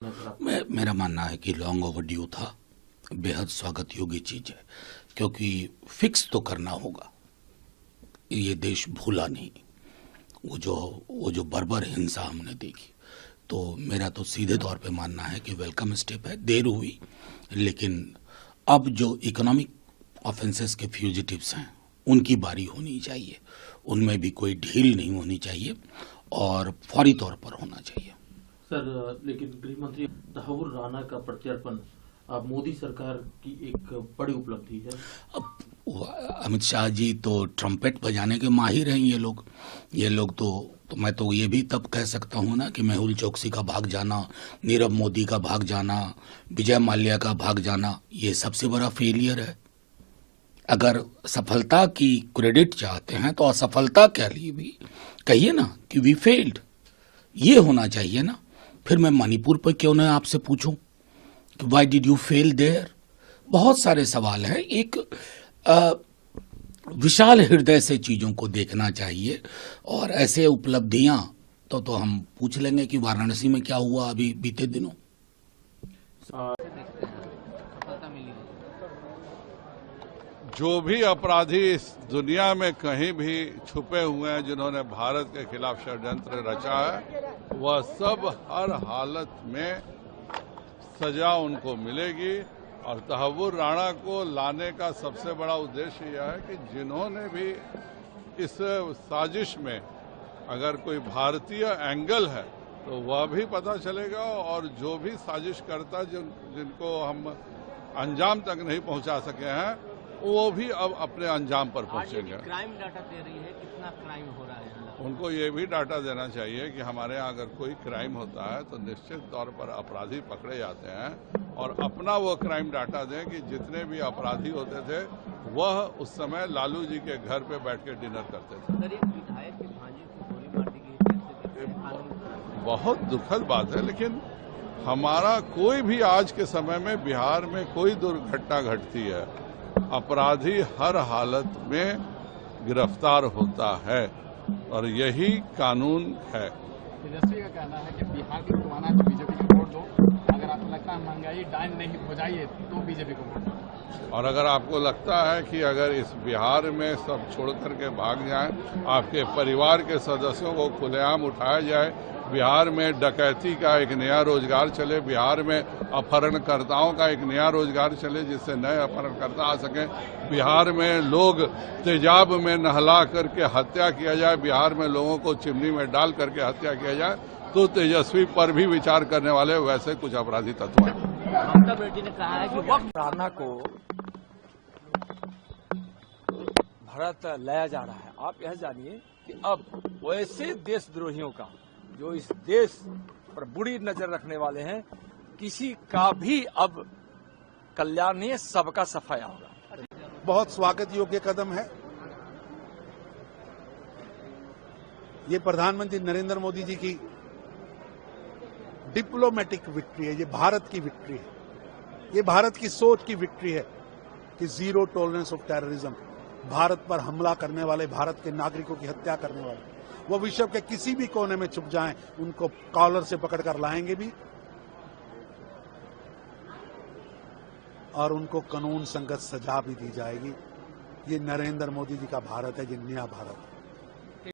मेरा मानना है कि लॉन्ग ओवरड्यू था, बेहद स्वागत योग्य चीज है, क्योंकि फिक्स तो करना होगा। ये देश भूला नहीं वो जो बर्बर हिंसा हमने देखी, तो मेरा तो सीधे तौर पे मानना है कि वेलकम स्टेप है। देर हुई, लेकिन अब जो इकोनॉमिक ऑफेंसेस के फ्यूजिटिव्स हैं उनकी बारी होनी चाहिए, उनमें भी कोई ढील नहीं होनी चाहिए और फौरी तौर पर होना चाहिए। सर, लेकिन गृह मंत्री तहव्वुर राणा का प्रत्यर्पण मोदी सरकार की एक बड़ी उपलब्धि है। अब अमित शाह जी तो ट्रम्पेट बजाने के माहिर हैं। ये लोग तो मैं तो ये भी तब कह सकता हूँ ना कि मेहुल चोकसी का भाग जाना, नीरव मोदी का भाग जाना, विजय माल्या का भाग जाना, ये सबसे बड़ा फेलियर है। अगर सफलता की क्रेडिट चाहते हैं तो असफलता के लिए भी कहिए ना कि वी फेल्ड, ये होना चाहिए ना। फिर मैं मणिपुर पर क्यों ना आपसे पूछूं कि why did you fail there. बहुत सारे सवाल हैं। एक विशाल हृदय से चीजों को देखना चाहिए और ऐसे उपलब्धियां तो हम पूछ लेंगे कि वाराणसी में क्या हुआ अभी बीते दिनों। जो भी अपराधी इस दुनिया में कहीं भी छुपे हुए हैं जिन्होंने भारत के खिलाफ षड्यंत्र रचा है, वह सब हर हालत में सजा उनको मिलेगी। और तहव्वुर राणा को लाने का सबसे बड़ा उद्देश्य यह है कि जिन्होंने भी इस साजिश में अगर कोई भारतीय एंगल है तो वह भी पता चलेगा, और जो भी साजिश करता जिनको हम अंजाम तक नहीं पहुंचा सके हैं वो भी अब अपने अंजाम पर पहुंचेंगे। क्राइम डाटा दे रही है, कितना क्राइम हो रहा है? उनको ये भी डाटा देना चाहिए कि हमारे यहाँ अगर कोई क्राइम होता है तो निश्चित तौर पर अपराधी पकड़े जाते हैं, और अपना वो क्राइम डाटा दें कि जितने भी अपराधी होते थे वह उस समय लालू जी के घर पे बैठ के डिनर करते थे। सर, एक विधायक के भांजे को गोली मार दी गई, बहुत दुखद बात है, लेकिन हमारा कोई भी आज के समय में बिहार में कोई दुर्घटना घटती है, अपराधी हर हालत में गिरफ्तार होता है और यही कानून है। तेजस्वी का कहना है कि बिहार की पुराना को बीजेपी को वोट दो, अगर आपको लगता है महंगाई डाउन नहीं हो जाइए तो बीजेपी को वोट दो। और अगर आपको लगता है कि अगर इस बिहार में सब छोड़ करके भाग जाएं, आपके परिवार के सदस्यों को खुलेआम उठाया जाए, बिहार में डकैती का एक नया रोजगार चले, बिहार में अपहरणकर्ताओं का एक नया रोजगार चले जिससे नए अपहरणकर्ता आ सकें, बिहार में लोग तेजाब में नहला करके हत्या किया जाए, बिहार में लोगों को चिमनी में डाल करके हत्या किया जाए, तो तेजस्वी पर भी विचार करने वाले वैसे कुछ अपराधी तत्व हैं। ममता बनर्जी ने कहा है कि वक्त राणा को भारत लाया जा रहा है। आप यह जानिए कि अब वैसे देशद्रोहियों का जो इस देश पर बुरी नजर रखने वाले हैं, किसी का भी अब कल्याण नहीं है, सबका सफाया होगा। बहुत स्वागत योग्य कदम है। ये प्रधानमंत्री नरेंद्र मोदी जी की डिप्लोमेटिक विक्ट्री है, ये भारत की विक्ट्री है, ये भारत की सोच की विक्ट्री है कि zero tolerance of terrorism. Bharat पर हमला करने वाले, भारत के नागरिकों की हत्या करने वाले, वो विश्व के किसी भी कोने में छुप जाएं, उनको कॉलर से पकड़कर लाएंगे भी और उनको कानून संगत सजा भी दी जाएगी। ये नरेंद्र मोदी जी का भारत है, ये नया भारत है।